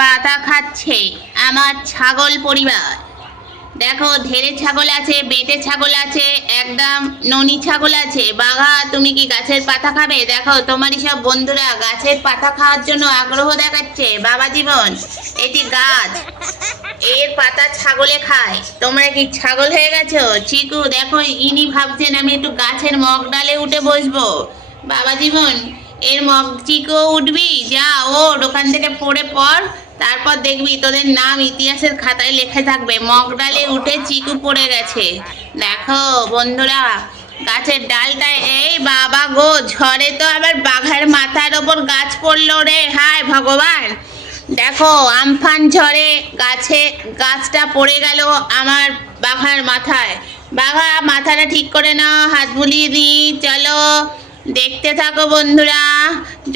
পাতা খাচ্ছে আমার ছাগল পরিবার। দেখো ধেড়ে ছাগল আছে, বেটে ছাগল আছে, একদম ননি ছাগল আছে। বাঘা, তুমি কি গাছের পাতা খাবে? দেখো, তোমারই সব বন্ধুরা গাছের পাতা খাওয়ার জন্য আগ্রহ দেখাচ্ছে। বাবা জীবন, এটি গাছ। এর পাতা ছাগলে খায়। তোমরা কি ছাগল হয়ে গেছো? চিকু, দেখো, ইনি ভাবছেন আমি একটু গাছের মগ ডালে উঠে বসবো। বাবা জীবন, এর মগ চিকু, উঠবি? যা ও ওখান থেকে পড়ে পড়। তারপর দেখবি তোদের নাম ইতিহাসের খাতায় লেখা থাকবে। মগডালে উঠে চিকু পড়ে গেছে। দেখো বন্ধুরা, গাছের ডালটায় এই বাবা গো, ঝড়ে তো আবার বাঘার মাথার ওপর গাছ পড়ল রে। হায় ভগবান! দেখো, আমফান ঝড়ে গাছে গাছটা পড়ে গেল আমার বাঘার মাথায়। বাঘা, মাথাটা ঠিক করে নাও, হাত বুলিয়ে দিই, চলো। দেখতে থাকো বন্ধুরা।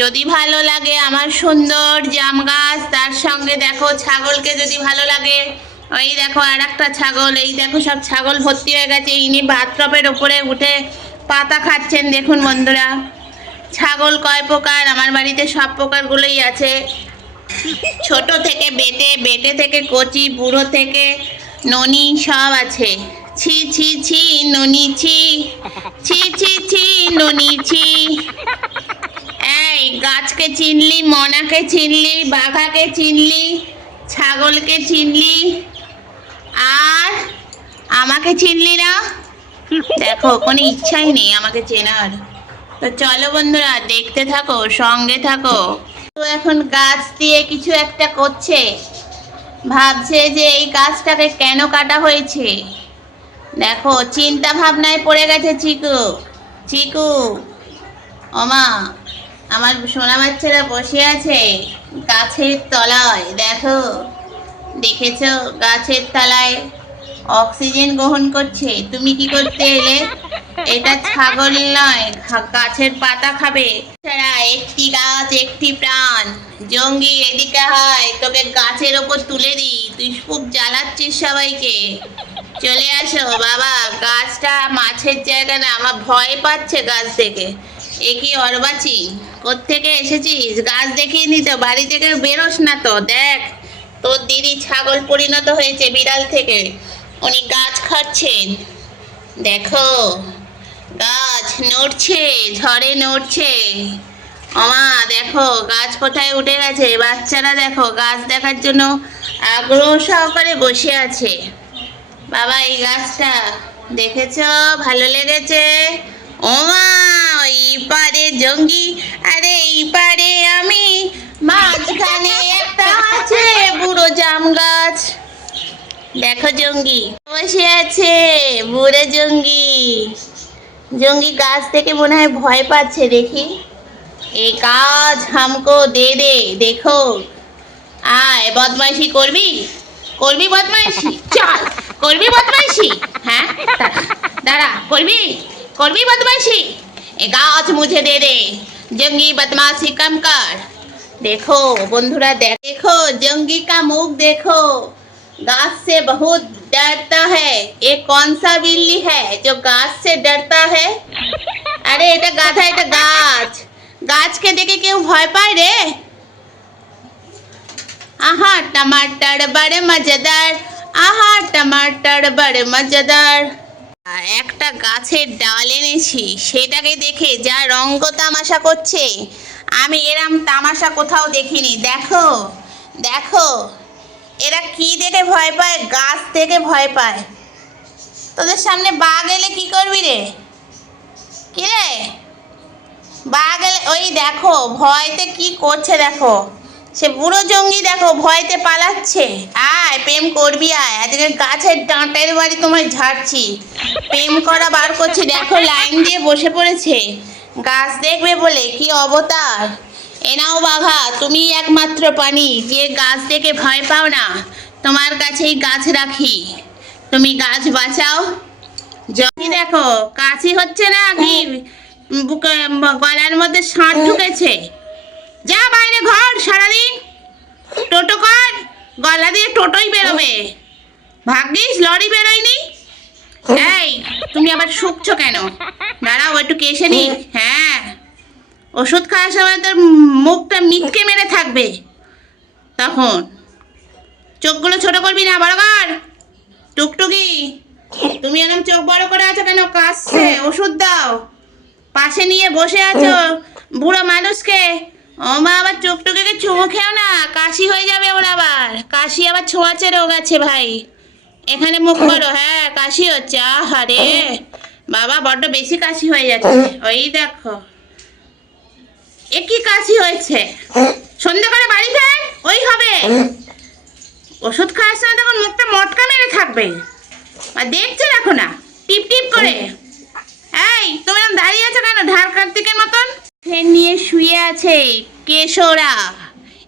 যদি ভালো লাগে আমার সুন্দর জাম গাছ, তার সঙ্গে দেখো ছাগলকে যদি ভালো লাগে। ওই দেখো আর একটা ছাগল, এই দেখো সব ছাগল ভর্তি হয়ে গেছে। ইনি বাথটপের ওপরে উঠে পাতা খাচ্ছেন, দেখুন বন্ধুরা। ছাগল কয় প্রকার? আমার বাড়িতে সব প্রকারগুলোই আছে। ছোট থেকে বেটে বেটে থেকে কচি, বুড়ো থেকে ননি, সব আছে। ছি ছি ছি, ননি, ছি। ছি ছি ননি এই, গাছকে চিনলি, মনাকে চিনলি, বাঘাকে চিনলি, ছাগলকে চিনলি, আর আমাকে চিনলি না? দেখো, কোনো ইচ্ছাই নেই আমাকে চেনার। তো চলো বন্ধুরা, দেখতে থাকো, সঙ্গে থাকো। তো এখন গাছ দিয়ে কিছু একটা করছে। ভাবছে যে এই গাছটাকে কেন কাটা হয়েছে? দেখো, চিন্তা ভাবনায় পড়ে গেছে চিকু। চিকু। ওমা, আমার সোনা বাচ্চারা বসে আছে গাছের তলায়, দেখো। দেখেছ, গাছের তলায় অক্সিজেন গ্রহণ করছে। তুমি কি করতে এলে? এটা ছাগল নয় গাছের পাতা খাবে। ছাড়া একটি গাছ, একটি প্রাণ। জঙ্গি, এদিকে হয় তোকে গাছের ওপর তুলে দিই। তুই খুব জ্বালাচ্ছিস সবাইকে। চলে আসো, বাবা। গাছটা মাছের জায়গা না, আমার ভয় পাচ্ছে গাছ থেকে এ কি অরবাচি? কোত্থেকে এসেছিস? গাছ দেখিয়ে নি তো, বাড়ি থেকে বেরোস না তো, দেখ। তোর দিদি ছাগল পরিণত হয়েছে বিড়াল থেকে। উনি গাছ খাচ্ছেন। দেখো, গাছ নড়ছে, ঝড়ে নড়ছে। ওমা, দেখো, গাছ কোথায় উঠে গেছে? বাচ্চারা দেখো, গাছ দেখার জন্য আগ্রহ সহকারে বসে আছে। বাবা, এই গাছটা দেখেছ? ভালো লেগেছে? ওমা এই পারে জঙ্গি। আরে, এই পারে আমি। মাঝখানে একটা আছে, বুড়ো জাম গাছ। দেখো জঙ্গি। বসে আছে, বুড়ো জঙ্গি। জঙ্গি গাছ থেকে মনে হয় ভয় পাচ্ছে, দেখি। এই কাজ হামকো দে দে, দেখো। আয়, বদমাইশি করবি? করবি বদমাইশি চল করবি বদমাইশি হ্যাঁ দাঁড়া, দাঁড়া করবি করবি বদমাইশি এ গাছ মুঝে দে দে জঙ্গি বদমাশি কম কর देखो बंधुरा देख देखो जंगी का मुख देखो घास से बहुत डरता है ये कौन सा बिल्ली है जो घास से डरता है আরে এটা গাধা এটা গাছ গাছকে দেখে কেউ ভয় পায় রে আহা, টমাটার বড় মজাদার। আহা, টমাটার বড় মজাদার। একটা গাছের ডাল এনেছি, সেটাকে দেখে যা রঙ্গ তামাশা করছে। আমি এরম তামাশা কোথাও দেখিনি, দেখো দেখো। এরা কি দেখে ভয় পায়, গাছ থেকে ভয় পায়। তোদের সামনে বাঘ এলে কি করবি রে? কি বাঘ এলে, ওই দেখো, ভয়তে কি করছে দেখো। সে বুড়ো জঙ্গি দেখো, ভয়তে পালাচ্ছে। আয়, প্রেম করবি, আয়। আজকে গাছের ডাঁটের বাড়ি তোমায় ঝাড়ছি। প্রেম করা বার করছি। দেখো, লাইন দিয়ে বসে পড়েছে। গাছ দেখবে বলে, কি অবতার? এনাও বাঘা তুমি একমাত্র পানি যে গাছ দেখে ভয় পাও না, তোমার কাছেই গাছ রাখি। তুমি গাছ বাঁচাও। জঙ্গি দেখো কাশি হচ্ছে না কি? গলার মধ্যে ষাঁড় ঢুকেছে। যা বাইরে ঘর গলা দিয়ে টোটোই বেরোবে। ভাগ্যিস, লরি বেরোয়নি। এই, তুমি আবার শুকছো কেন? দাঁড়াও, একটু কেসে নি। হ্যাঁ ওষুধ খাওয়ার সময় তোর মুখটা মিটকে মেরে থাকবে। তখন। চোখগুলো ছোট করবি না, বড় কর। টুকটুকি। তুমি এরকম চোখ বড় করে আছো কেন? কাশছে, ওষুধ দাও। পাশে নিয়ে বসে আছো, বুড়ো মানুষকে। ও মা, আবার টুকটুকিকে চুমু খেও না? কাশি হয়ে যাবে ওর আবার। কাশি আবার ছোঁয়াচে রোগ আছে ভাই। এখানে মুখ করো হ্যাঁ কাশি হচ্ছে। আহারে বাবা, বড্ড বেশি কাশি হয়ে যাচ্ছে। ওই দেখো। এ কি কাশি হয়েছে? সন্ধ্যে করে বাড়ি ফের ওই হবে। ওষুধ খাওয়ার সময় তখন মুখটা মটকা মেরে থাকবে। আর দেখছে দেখো না, টিপ টিপ করে। এই, তুমি দাঁড়িয়ে আছো কেন? ঢাল কার্তিকের মতন? ফ্রেন্ড নিয়ে শুয়ে আছে কেশোরা।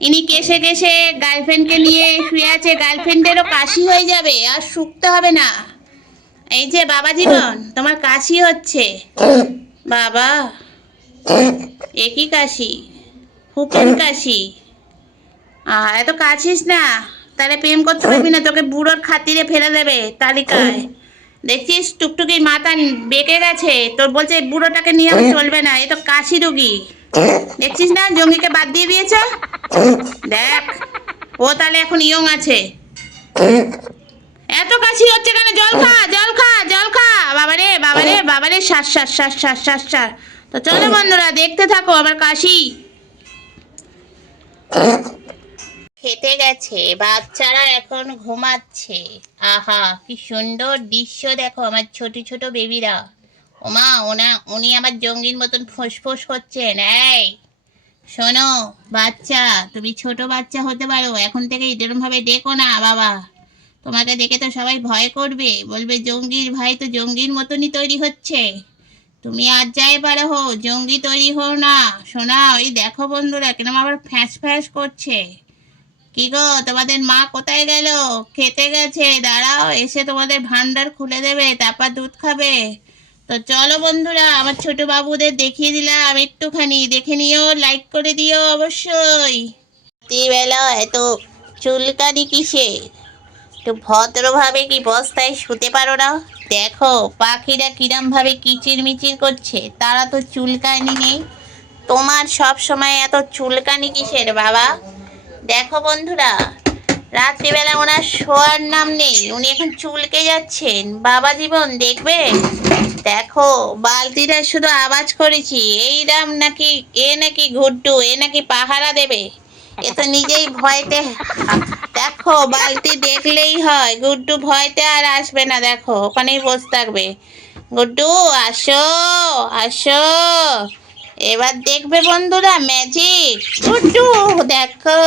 ইনি কেশে কেসে গার্লফ্রেন্ডকে নিয়ে শুয়ে আছে গার্লফ্রেন্ডেরও কাশি হয়ে যাবে আর শুকতে হবে না। এই যে বাবা জীবন তোমার কাশি হচ্ছে। বাবা একই কাশি? হুকেন কাশি। আর এত কাশিস না তাহলে প্রেম করতে পারবি না তোকে বুড়োর খাতিরে ফেলে দেবে তালিকায়। দেখছিস টুকটুকি মাথা বেঁকে গেছে তোর বলছে বুড়োটাকে নিয়ে চলবে না এ তো কাশি রুগী। দেখছিস না? জঙ্গিকে বাদ দিয়ে দিয়েছে? দেখ, ও তাহলে এখন ইয়ং আছে। এত কাশি হচ্ছে কেন? জল খা জল খা জল খা। বাবারে বাবারে বাবারে, শ্বাস শ্বাস শ্বাস শ্বাস শ্বাস শ্বাস। তো চলো বন্ধুরা, দেখতে থাকো আবার কাশি। খেতে গেছে, বাচ্চারা এখন ঘুমাচ্ছে। আহা, কি সুন্দর দৃশ্য দেখো আমার ছোট ছোট বেবিরা ওমা, ওনা, উনি আমার জঙ্গির মতন ফোঁস করছেন, এই। শোনো, বাচ্চা, তুমি ছোট বাচ্চা হতে পারো, এখন থেকে এরকম ভাবে ডেকো না, বাবা। তোমাকে দেখে তো সবাই ভয় করবে, বলবে জঙ্গির ভাই তো জঙ্গির মতনই তৈরি হচ্ছে। তুমি আর যাই পারো হো, জঙ্গি তৈরি হও না। শোনা ওই দেখো বন্ধুরা, কিরম আবার ফ্যাঁস ফ্যাঁস করছে। কি গো, তোমাদের মা কোথায় গেল? খেতে গেছে, দাঁড়াও, এসে তোমাদের ভান্ডার খুলে দেবে, তারপর দুধ খাবে। তো চলো বন্ধুরা, আমার ছোট বাবুদের দেখিয়ে দিলাম, একটুখানি দেখে নিও লাইক করে দিও অবশ্যই। বেলা এত চুলকানি কিসে? একটু ভদ্রভাবে কি বস্তায় শুতে পারো না? দেখো, পাখিরা কিরম ভাবে কিচির মিচির করছে, তারা তো চুলকানি নেই। তোমার সব সময় এত চুলকানি কিসের, বাবা? দেখো বন্ধুরা, রাত্রিবেলা ওনার শোয়ার নাম নেই, উনি এখন চুলকে যাচ্ছেন। বাবা জীবন, দেখবে? দেখো, বালতিটা শুধু আওয়াজ করেছি, এই রাম নাকি, এ নাকি ঘুড্ডু, এ নাকি পাহারা দেবে? এ তো নিজেই ভয়তে, দেখো, বালতি দেখলেই হয় গুড্ডু ভয়তে আর আসবে না, দেখো, ওখানেই বসে থাকবে। গুড্ডু আসো আসো, এবার দেখবে বন্ধুরা ম্যাজিক গুড্ডু দেখো,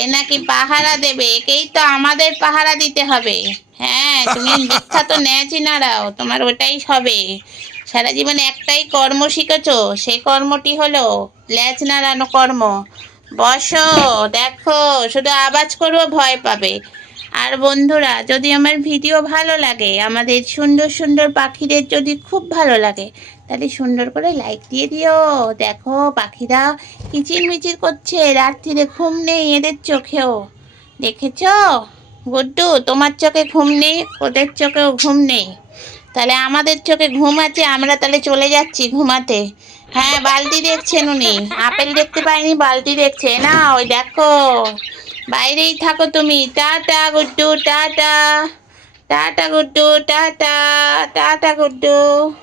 এ নাকি পাহারা দেবে, একেই তো আমাদের পাহারা দিতে হবে হ্যাঁ। তুমি বিখ্যাত ন্যাচি নাড়াও তোমার ওটাই হবে। সারা জীবন একটাই কর্ম শিখেছো, সেই কর্মটি হলো ল্যাচ নাড়ানো কর্ম। বসো, দেখো, শুধু আওয়াজ করব, ভয় পাবে। আর বন্ধুরা, যদি আমার ভিডিও ভালো লাগে, আমাদের সুন্দর সুন্দর পাখিদের যদি খুব ভালো লাগে, তাহলে সুন্দর করে লাইক দিয়ে দিও। দেখো, পাখিরা কিচির মিচির করছে, রাত্রিরে ঘুম নেই এদের চোখেও। দেখেছ? গুড্ডু তোমার চোখে ঘুম নেই, ওদের চোখেও ঘুম নেই। তাহলে আমাদের চোখে ঘুম আছে, আমরা তাহলে চলে যাচ্ছি ঘুমাতে। হ্যাঁ বালতি দেখছেন উনি। আপেল দেখতে পাইনি, বালতি দেখছে। না ওই দেখো। বাইরেই থাকো তুমি। Tata, Guddu, tata. Tata, Guddu, tata. Tata, Guddu.